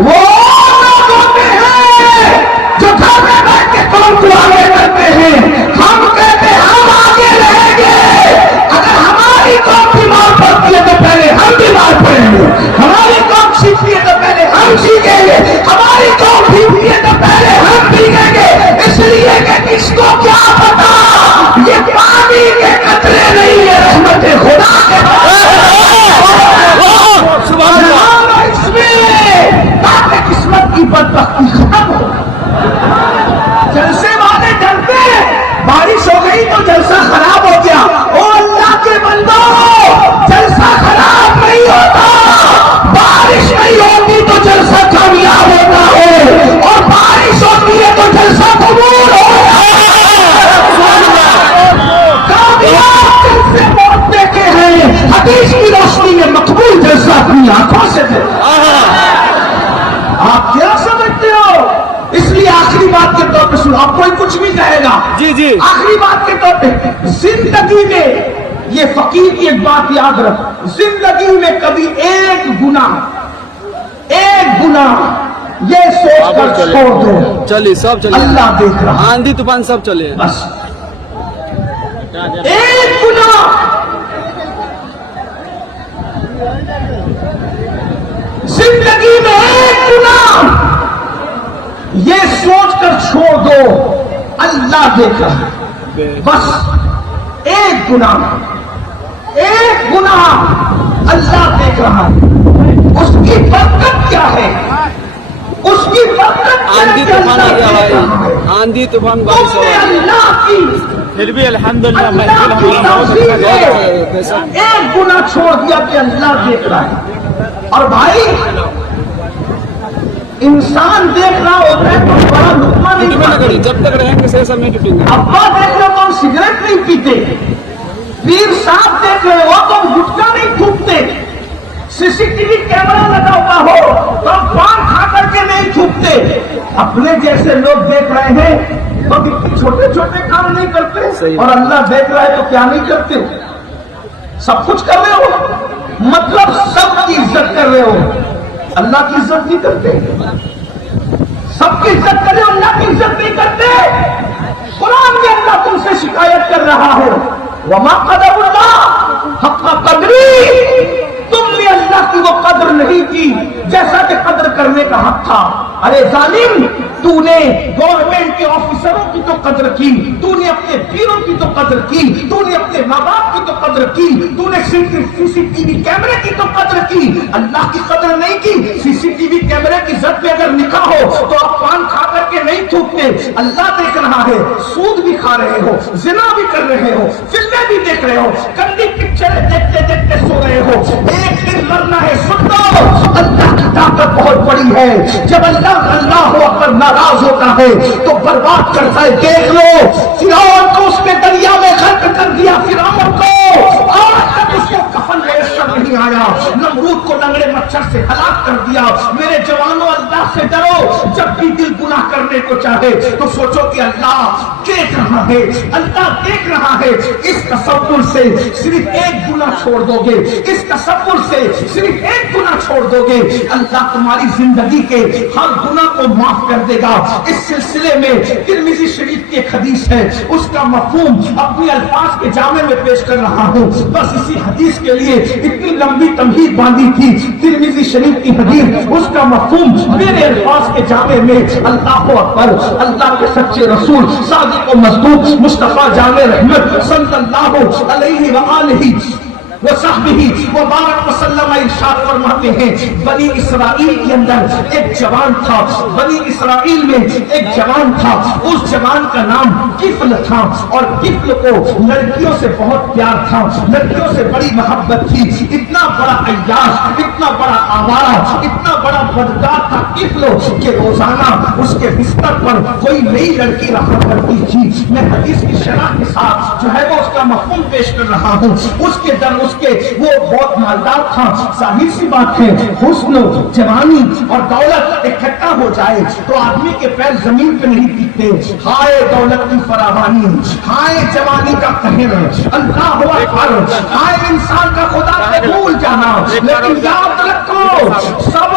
وہ لوگ ہوتے ہیں جو گھر میں بیٹھ کے قوم کو آگے کرتے ہیں. ہم کہتے ہیں ہم آگے رہیں گے. اگر ہماری قوم بیمار پڑتی ہے تو پہلے ہم بیمار پڑیں گے. ہماری قوم سیکھتی ہے تو پہلے ہم سیکھیں گے. ہماری قوم بھیگتی ہے تو پہلے ہم بھیگیں گے. اس لیے کہ کس کو کیا پتا یہ پانی کے قطرے نہیں ہے رحمت خدا کے اس میں تاکہ قسمت کی بدبختی ختم ہو. جلسے والے ڈرتے ہیں بارش ہو گئی تو جلسہ خراب ہو گیا. او اللہ کے بندو جلسہ خراب نہیں ہوتا. بارش نہیں ہوتی تو جلسہ کامیاب ہوتا ہے اور بارش ہوتی ہے تو جلسہ قبول ہوتا ہے. کامیاب جلسے بہت دیکھے ہیں. حدیث کی روشنی میں مقبول جلسہ اپنی آنکھوں سے دیکھا. آپ کیا سمجھتے ہو؟ اس لیے آخری بات کے طور پہ سنو. آپ کوئی کچھ بھی کہے گا جی آخری بات کے طور پہ زندگی میں یہ فقیر کی ایک بات یاد رکھ. زندگی میں کبھی ایک گناہ یہ سوچ کر چھوڑ دو چلیے سب چلیے اللہ دیکھ رہا. آندھی طوفان سب چلے. بس ایک گناہ زندگی میں ایک گناہ یہ سوچ کر چھوڑ دو اللہ دیکھ رہا ہے. بس ایک گناہ اللہ دیکھ رہا ہے. اس کی برکت کیا ہے؟ اس کی برکت آندھی طوفان آ گیا بھائی. آندھی طوفان بارش ہو اللہ کی پھر بھی الحمدللہ ایک گناہ چھوڑ دیا کہ اللہ دیکھ رہا ہے. اور بھائی انسان دیکھ رہا ہوتا ہے تو بڑا لقمہ نہیں کھاتے. جب تک رہیں گے سیسا نہیں ٹوٹیں گے. ابا دیکھ رہے ہو تو ہم سگریٹ نہیں پیتے. پیر صاحب دیکھ رہے ہو تو ہم گٹکا نہیں تھوکتے. سی سی ٹی وی کیمرہ لگا ہوا ہو تو ہم پان کھا کر کے نہیں تھوکتے. اپنے جیسے لوگ دیکھ رہے ہیں تو چھوٹے چھوٹے کام نہیں کرتے اور اللہ دیکھ رہا ہے تو کیا نہیں کرتے؟ سب کچھ کر رہے ہو. مطلب سب کی عزت کر رہے ہو اللہ کی عزت نہیں کرتے. سب کی عزت کر رہے ہو اللہ کی عزت نہیں کرتے. قرآن میں اللہ تم سے شکایت کر رہا ہے وما قدر اللہ حق قدری. تم نے اللہ کی وہ قدر نہیں کی جیسا کہ قدر کرنے کا حق تھا. ارے ظالم تو نے گورنمنٹ کے آفیسروں کی تو قدر کی, تو نے اپنے پیروں کی تو قدر کی, تو نے اپنے ماں باپ کی تو قدر کی, تو نے سی سی ٹی وی کیمرے کی تو قدر کی. اللہ کی قدر نہیں کی. سی سی ٹی وی کیمرے کی زد پہ اگر نکاح ہو تو آپ پان کھا کر کے نہیں تھوکتے. اللہ دیکھ رہا ہے. سود بھی کھا رہے ہو, زنا بھی کر رہے ہو, فلمیں بھی دیکھ رہے ہو, گندی پکچر دیکھتے دیکھتے سو رہے ہو. ایک دن مرنا ہے. سن لو اللہ کی طاقت بہت بڑی ہے. جب اللہ اکبر ناراض ہوتا ہے تو برباد کرتا ہے. دیکھ لو فرعون کو اس نے دریا میں غرق کر دیا. فرعون کو آج تک اس کو کفن میسر نہیں آیا. نمرود کو لنگڑے مچھر سے ہلاک کر دیا. میرے جوانوں اللہ سے ڈرو. جب بھی دل گناہ کرنے کو چاہے تو سوچو کہ اللہ دیکھ رہا ہے, اللہ دیکھ رہا ہے. اس تصور سے صرف ایک گناہ چھوڑ دو گے, اس تصور سے صرف ایک گناہ چھوڑ دو گے, اللہ تمہاری زندگی کے ہر گناہ کو معاف کر دے گا. اس سلسلے میں ترمذی شریف کی ایک حدیث ہے, اس کا مفہوم اپنی الفاظ کے جامع میں پیش کر رہا ہوں. بس اسی حدیث کے لیے اتنی لمبی تمہید باندھی تھی. ترمذی شریف کی حدیث, اس کا مفہوم میرے الفاظ کے جامع میں. اللہ اکبر. اللہ کے سچے رسول صادق و مصدوق مصطفیٰ جامع رحمت صلی اللہ علیہ وآلہ وصحبہ وبارک وسلم ارشاد فرماتے ہیں, بنی اسرائیل کے اندر ایک جوان تھا. بنی اسرائیل میں ایک جوان تھا. اس جوان کا نام کفل تھا اور کفل کو لڑکیوں سے بہت پیار تھا, لڑکیوں سے بڑی محبت تھی. اتنا بڑا عیاش, اتنا بڑا آوارہ, اتنا بڑا بدکار تھا کفل کہ روزانہ اس کے بستر پر کوئی نئی لڑکی رہا کرتی تھی. میں حدیث کی شرح کے ساتھ جو ہے وہ اس کا مفہوم پیش کر رہا ہوں. اس کے در اس کے وہ بہت مالدار تھا. ظاہر سی بات ہے حسن, جوانی اور دولت اکٹھا ہو جائے تو آدمی کے پیر زمین پہ نہیں ٹکتے. ہائے دولت کی فراوانی, ہائے جوانی کا قہر, اللہ اکبر, ہائے انسان کا خدا سے بھول جانا. لیکن یاد رکھو سب